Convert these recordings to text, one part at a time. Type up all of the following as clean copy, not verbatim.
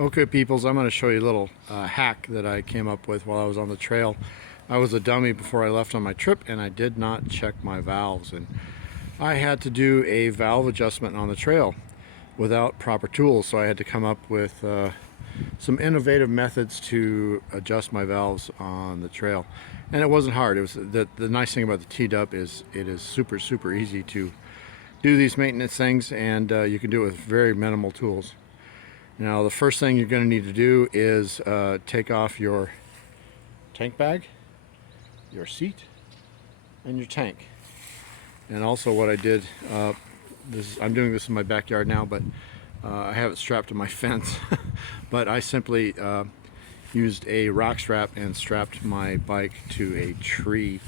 Okay, peoples, I'm going to show you a little hack that I came up with while I was on the trail. I was a dummy before I left on my trip, and I did not check my valves, and I had to do a valve adjustment on the trail without proper tools, so I had to come up with some innovative methods to adjust my valves on the trail. And it wasn't hard. It was the nice thing about the T-Dub is it is super easy to do these maintenance things, and you can do it with very minimal tools. Now, the first thing you're going to need to do is take off your tank bag, your seat, and your tank. And also what I did, I'm doing this in my backyard now, but I have it strapped to my fence. But I simply used a rock strap and strapped my bike to a tree,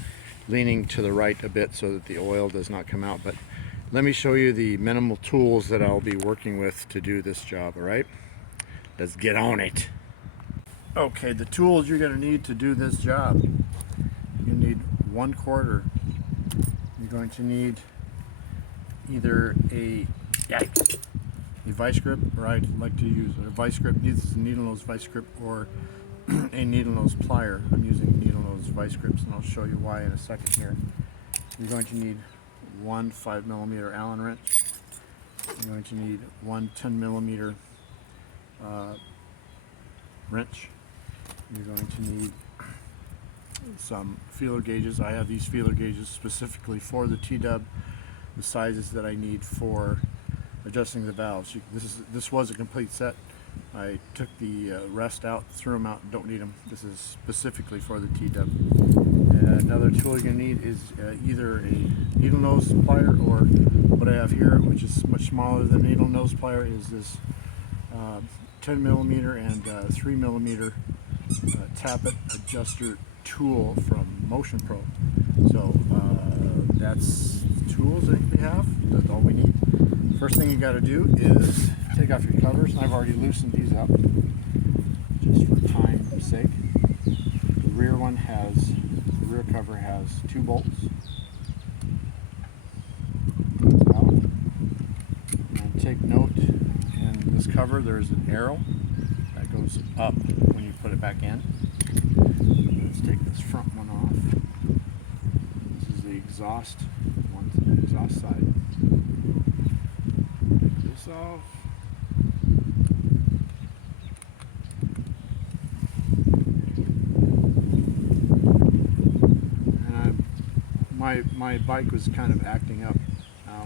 leaning to the right a bit so that the oil does not come out. But let me show you the minimal tools that I'll be working with to do this job, all right? Let's get on it. Okay, the tools you're going to need to do this job. You need 1/4. You're going to need either a vice grip, or I like to use a vice grip. This is a needle nose vice grip or a needle nose plier. I'm using needle nose vice grips, and I'll show you why in a second here. You're going to need one 5mm Allen wrench. You're going to need one 10mm wrench. You're going to need some feeler gauges. I have these feeler gauges specifically for the T-Dub, the sizes that I need for adjusting the valves. This was a complete set. I took the rest out, threw them out, don't need them. This is specifically for the T-Dub. Another tool you're going to need is either a needle nose plier, or what I have here, which is much smaller than a needle nose plier, is this 10mm and 3mm tappet adjuster tool from Motion Pro. So that's the tools that we have. That's all we need. First thing you got to do is take off your covers, and I've already loosened these up just for time's sake. The rear cover has 2 bolts. Out. And take note, in this cover there's an arrow that goes up when you put it back in. Let's take this front one off. This is the exhaust one, the exhaust side. Take this off. And my bike was kind of acting up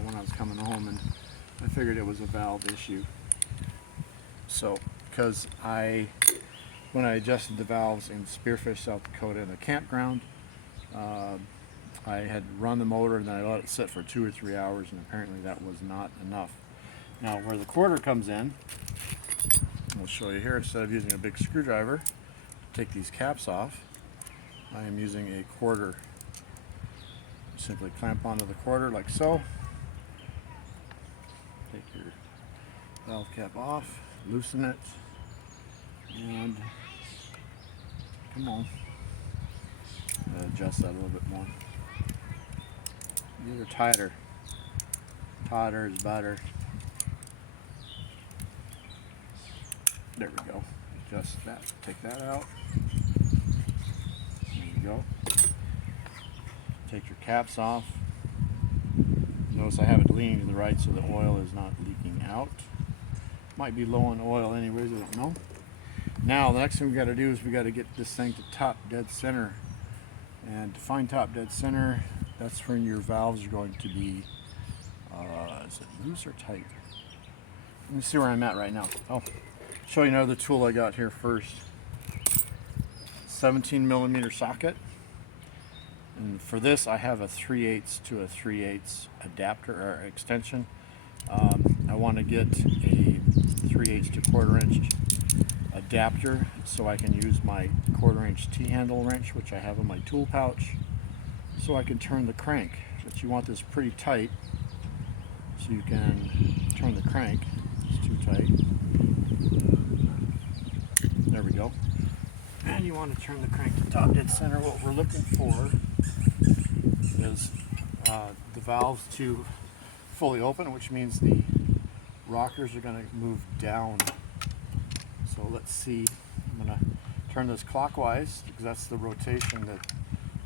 when I was coming home, and I figured it was a valve issue. So, because when I adjusted the valves in Spearfish, South Dakota in the campground, I had run the motor and then I let it sit for 2 or 3 hours, and apparently that was not enough. Now, where the quarter comes in, we'll show you here. Instead of using a big screwdriver to take these caps off, I am using a quarter. Simply clamp onto the quarter like so. Take your valve cap off, loosen it, and come on, adjust that a little bit more. These are tighter. Tighter is better. There we go. Adjust that. Take that out. There you go. Take your caps off. Notice I have it leaning to the right so the oil is not leaking out. Might be low on oil anyways, I don't know. Now the next thing we got to do is we got to get this thing to top dead center. And to find top dead center, that's when your valves are going to be, is it loose or tight? Let me see where I'm at right now. I'll show you another tool I got here first. 17mm socket. And for this, I have a 3/8 to a 3/8 adapter or extension. I want to get a 3/8 to 1/4 inch adapter so I can use my 1/4 inch T-handle wrench, which I have in my tool pouch, so I can turn the crank. But you want this pretty tight so you can turn the crank. It's too tight. There we go. And you want to turn the crank to top dead center. What we're looking for is the valves to fully open, which means the rockers are going to move down. So see. I'm going to turn this clockwise because that's the rotation that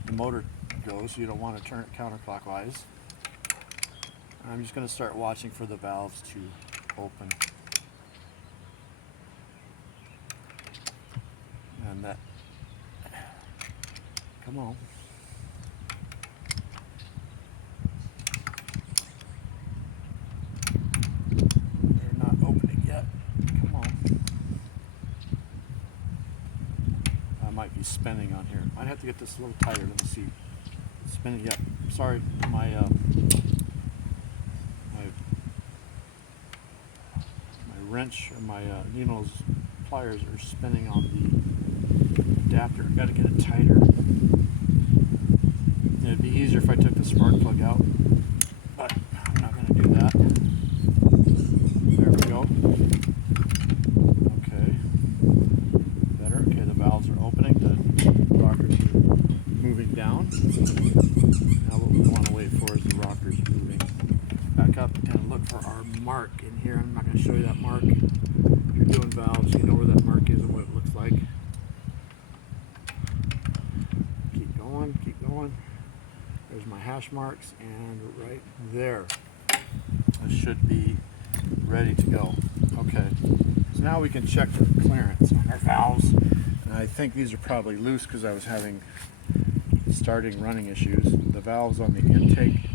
the motor goes. You don't want to turn it counterclockwise. I'm just going to start watching for the valves to open. And that, come on. They're not opening yet. Come on. I might be spinning on here. Might have to get this a little tighter. Let me see. It's spinning. Yep. Sorry, my wrench or my needles pliers are spinning on the adapter. Got to get it tighter. It'd be easier if I took the spark plug out, but I'm not going to do that. There we go. Okay. Better. Okay, the valves are opening. The rockers are moving down. Now what we want to wait for is the rockers moving back up, and look for our mark in here. I'm not going to show you that mark. If you're doing valves, you know where that mark is and what it looks like. Keep going, keep going. There's my hash marks, and right there. This should be ready to go. Okay, so now we can check the clearance on our valves. And I think these are probably loose because I was having starting running issues. The valves on the intake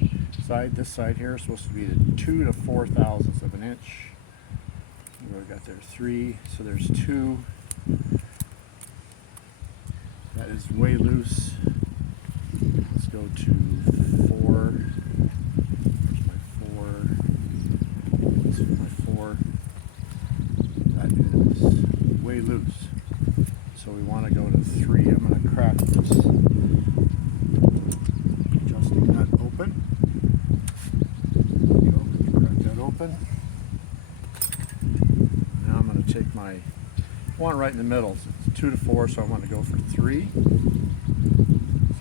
side, this side here, is supposed to be the 2 to 4 thousandths of an inch. We got there 3, so there's 2. That is way loose. Let's go to 4. There's my 4. This is my 4. That is way loose. So we want to go to 3. I'm going to crack this adjusting nut open. There we go. Crack that open. Now I'm going to take my one right in the middle. So it's 2 to 4, so I want to go for 3. So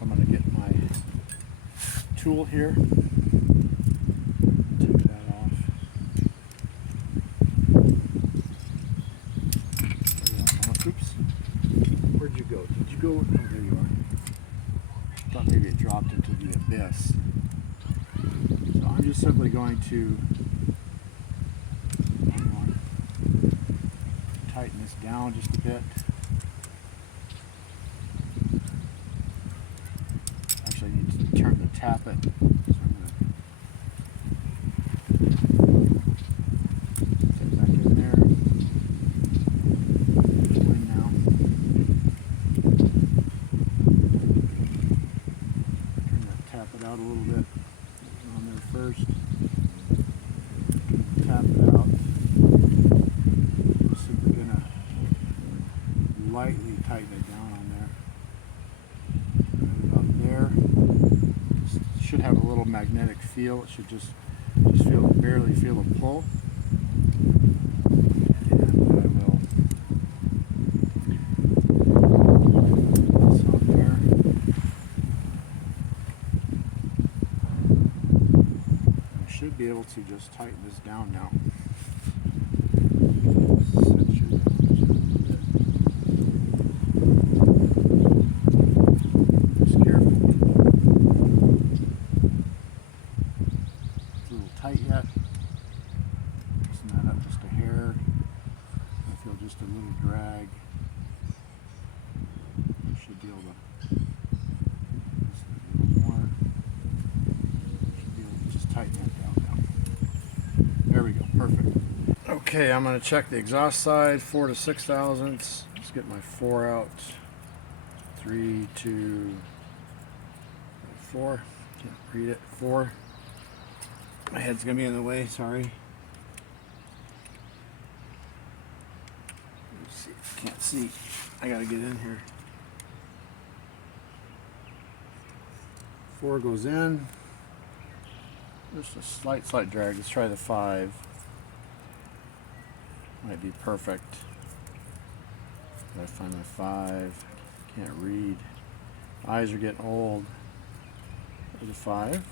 I'm going to get my tool here. Take that off. Oops. Where'd you go? Did you go? Oh, there you are. Thought maybe it dropped into the abyss. So I'm just simply going to tighten this down just a bit. Actually, I need to turn the tappet. So I'm going to get back in there. In now. Turn that tappet out a little bit. On there first. Tap it out. Simply gonna lightly tighten it down on there. Right about there. It should have a little magnetic feel. It should just barely feel a pull. And I will put this on there. I should be able to just tighten this down now. Tight yet. Loosen that up just a hair. I feel just a little drag. I should be able to just a little more. Should be able to just tighten that down now. There we go, perfect. Okay, I'm going to check the exhaust side, 4 to 6 thousandths. Let's get my 4 out. 3, 2, 4. Can't read it. 4. My head's gonna be in the way, sorry. Let's see, can't see. I gotta get in here. 4 goes in. Just a slight drag. Let's try the 5. Might be perfect. Gotta find my 5. Can't read. Eyes are getting old. There's a 5.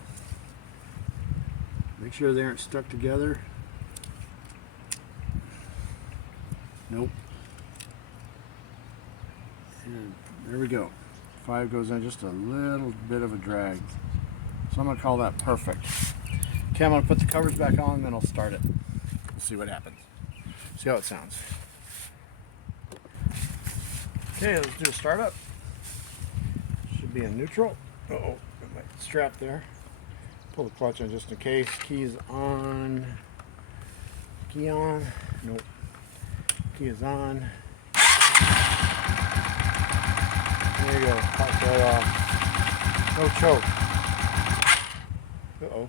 Make sure they aren't stuck together. Nope. And there we go. 5 goes in, just a little bit of a drag. So I'm going to call that perfect. Okay, I'm going to put the covers back on and then I'll start it. We'll see what happens. See how it sounds. Okay, let's do a startup. Should be in neutral. Uh-oh, got my strap there. Pull the clutch in just in case. Keys on. Key on. Nope. Key is on. There you go. Pops right off. No choke. Uh-oh.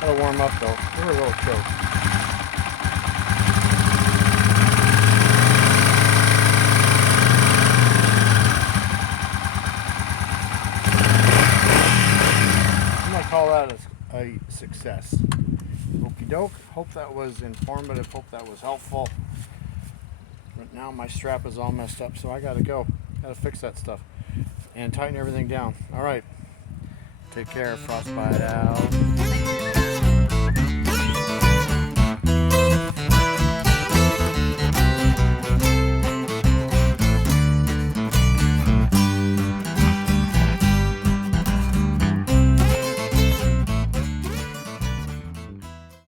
That'll warm up though. Give her a little choke. I'm going to call that a success. Okie doke. Hope that was informative. Hope that was helpful. But now my strap is all messed up, so I gotta go. Gotta fix that stuff and tighten everything down. All right. Take care. Frostbite out.